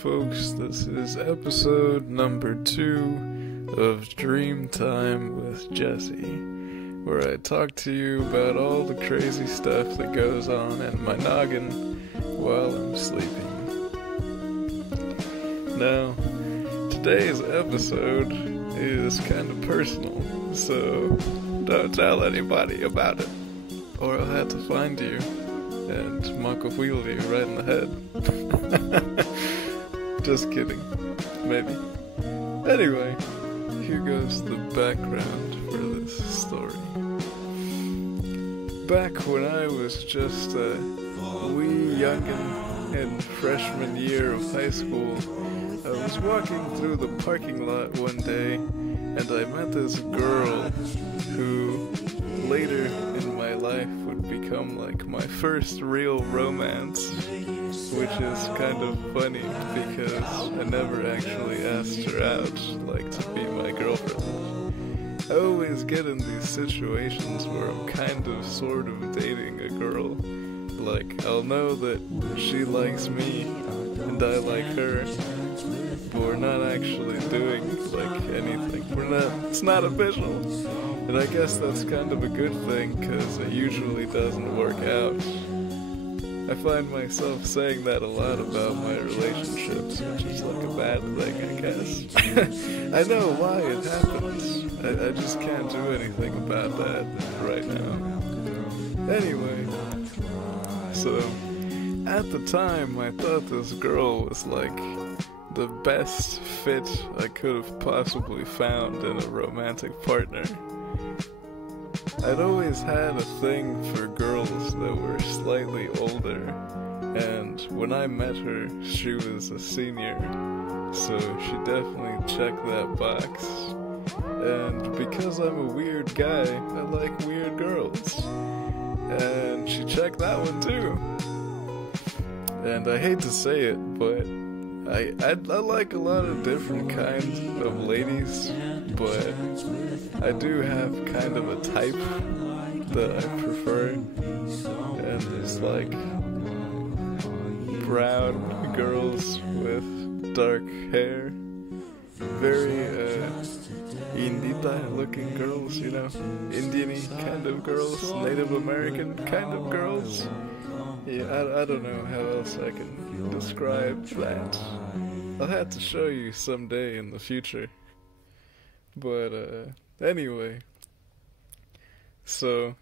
folks. This is episode number 2 of Dreamtime with Jesse, where I talk to you about all the crazy stuff that goes on in my noggin while I'm sleeping. Now, today's episode is kind of personal, so don't tell anybody about it, or I'll have to find you and muck a wheel you right in the head. Just kidding. Maybe. Anyway, here goes the background for this story. Back when I was just a wee youngin' in freshman year of high school, I was walking through the parking lot one day, and I met this girl who later in my life would become like my first real romance, which is kind of funny because I never actually asked her out, like, to be my girlfriend. I always get in these situations where I'm kind of sort of dating a girl. Like, I'll know that she likes me and I like her, but we're not actually doing like anything. It's not official. And I guess that's kind of a good thing, because it usually doesn't work out. I find myself saying that a lot about my relationships, which is like a bad thing, I guess. I know why it happens. I just can't do anything about that right now. Anyway, so at the time I thought this girl was like the best fit I could have possibly found in a romantic partner. I'd always had a thing for girls that were slightly older, and when I met her, she was a senior, so she definitely checked that box. And because I'm a weird guy, I like weird girls, and she checked that one too. And I hate to say it, but I like a lot of different kinds of ladies, but I do have kind of a type that I prefer, and it's like brown girls with dark hair, very Indita looking girls, you know, Indian-y kind of girls, Native American kind of girls. Yeah, I don't know how else I can describe that. I'll have to show you someday in the future. But, anyway. So,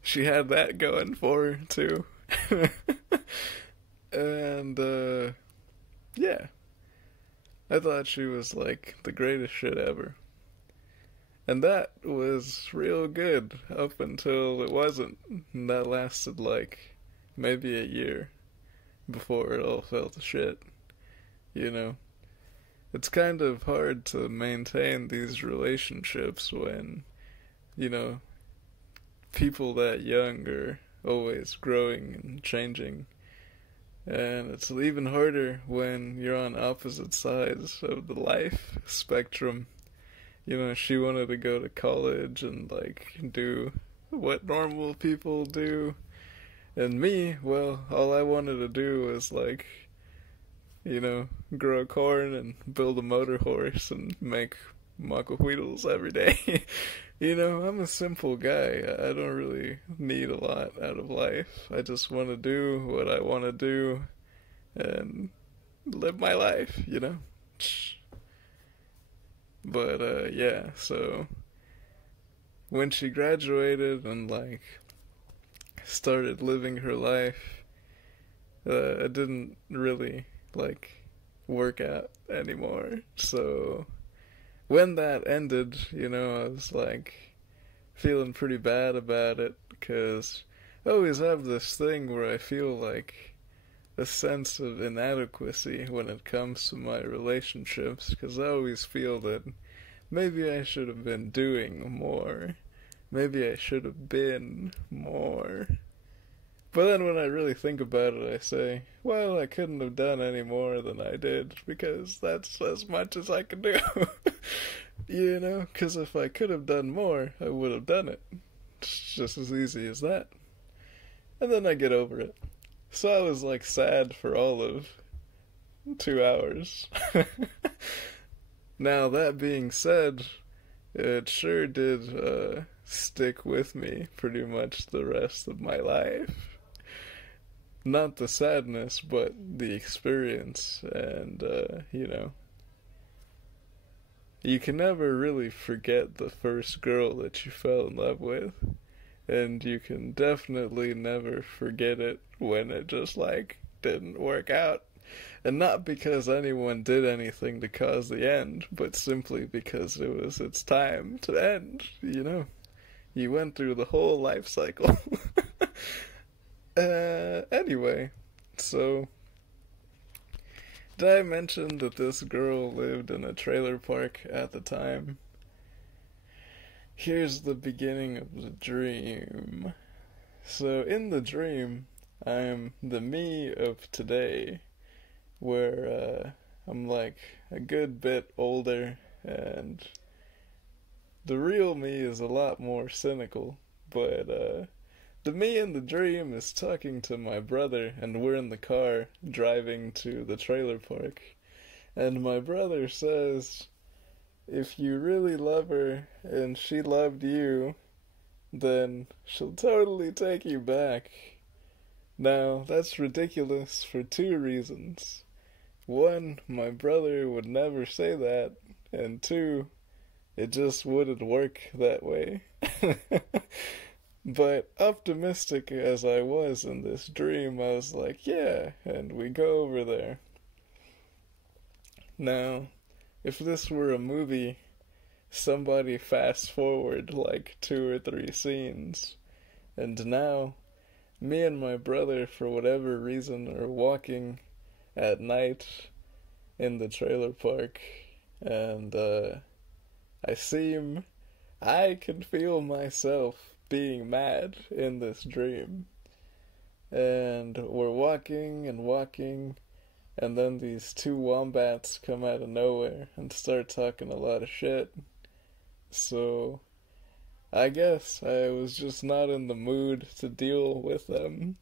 she had that going for her, too. And, yeah. I thought she was, like, the greatest shit ever. And that was real good up until it wasn't. And that lasted, like, maybe a year before it all fell to shit, you know. It's kind of hard to maintain these relationships when, you know, people that young are always growing and changing. And it's even harder when you're on opposite sides of the life spectrum. You know, she wanted to go to college and, like, do what normal people do. And me, well, all I wanted to do was, like, you know, grow corn and build a motor horse and make macahuitls every day. You know, I'm a simple guy. I don't really need a lot out of life. I just want to do what I want to do and live my life, you know? But, yeah, so when she graduated and, like, started living her life, it didn't really, like, work out anymore. So when that ended, you know, I was, like, feeling pretty bad about it, because I always have this thing where I feel like a sense of inadequacy when it comes to my relationships, because I always feel that maybe I should have been doing more. Maybe I should have been more. But then when I really think about it, I say, well, I couldn't have done any more than I did, because that's as much as I could do. You know, because if I could have done more, I would have done it. It's just as easy as that. And then I get over it. So I was, like, sad for all of 2 hours. Now, that being said, it sure did stick with me pretty much the rest of my life. Not the sadness, but the experience, and, you can never really forget the first girl that you fell in love with, and you can definitely never forget it when it just, didn't work out. And not because anyone did anything to cause the end, but simply because it was its time to end, You went through the whole life cycle. Anyway, so did I mention that this girl lived in a trailer park at the time? Here's the beginning of the dream. So in the dream, I'm the me of today, where I'm a good bit older, and the real me is a lot more cynical, but the me in the dream is talking to my brother, and we're in the car driving to the trailer park, and my brother says, if you really love her and she loved you, then she'll totally take you back. Now, that's ridiculous for 2 reasons. 1, my brother would never say that, and 2, it just wouldn't work that way. But optimistic as I was in this dream, I was like, yeah, and we go over there. Now, if this were a movie, somebody fast forward 2 or 3 scenes, and now me and my brother, for whatever reason, are walking at night in the trailer park, and I can feel myself being mad in this dream. And we're walking and walking, and then these 2 wombats come out of nowhere and start talking a lot of shit. So I guess I was just not in the mood to deal with them.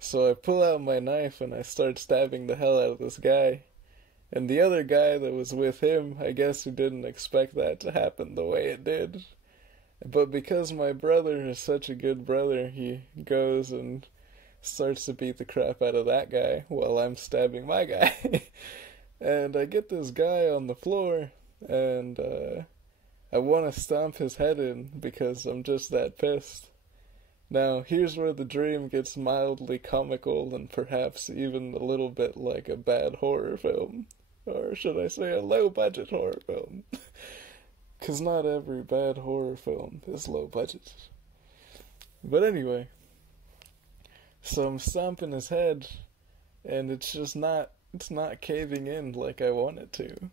So I pull out my knife and I start stabbing the hell out of this guy. And the other guy that was with him, I guess he didn't expect that to happen the way it did. But because my brother is such a good brother, he goes and starts to beat the crap out of that guy while I'm stabbing my guy. And I get this guy on the floor, and I want to stomp his head in because I'm just that pissed. Now, here's where the dream gets mildly comical and perhaps even a little bit like a bad horror film. Or should I say a low-budget horror film? Because not every bad horror film is low budget. But anyway, so I'm stomping his head, and it's not caving in like I want it to.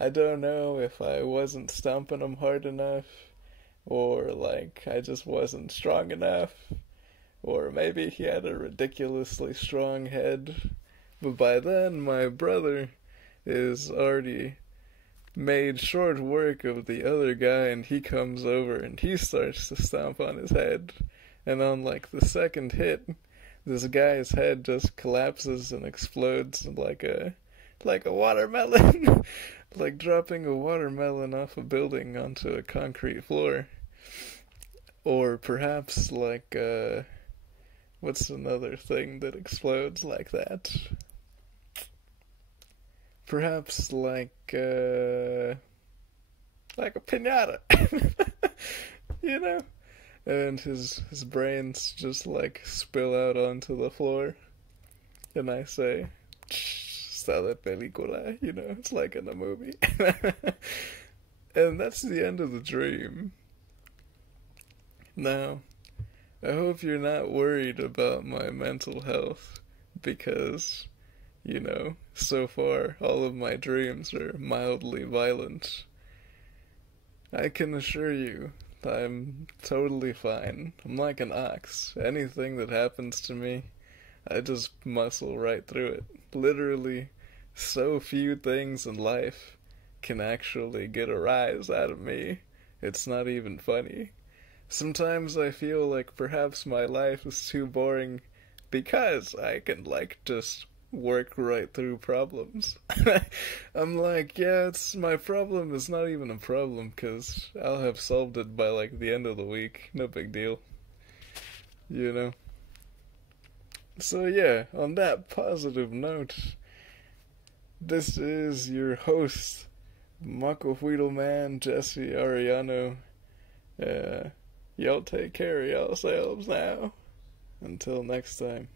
I don't know if I wasn't stomping him hard enough, or I just wasn't strong enough, or maybe he had a ridiculously strong head. But by then, my brother is already made short work of the other guy, and he comes over and he starts to stomp on his head. And on the second hit, this guy's head just collapses and explodes like a watermelon. Like dropping a watermelon off a building onto a concrete floor. Or perhaps what's another thing that explodes like that? Perhaps like a piñata. And his brains just spill out onto the floor. And I say, está la película, it's like in a movie. And that's the end of the dream. Now, I hope you're not worried about my mental health, because, so far all of my dreams are mildly violent. I can assure you, I'm totally fine. I'm like an ox. Anything that happens to me, I just muscle right through it. Literally, so few things in life can actually get a rise out of me. It's not even funny. Sometimes I feel like perhaps my life is too boring because I can just work right through problems. I'm like, yeah, it's my problem is not even a problem because I'll have solved it by like the end of the week. No big deal, you know? So yeah, on that positive note, this is your host, Mako Wheedleman, Jesse Ariano. Y'all take care of yourselves now. Until next time.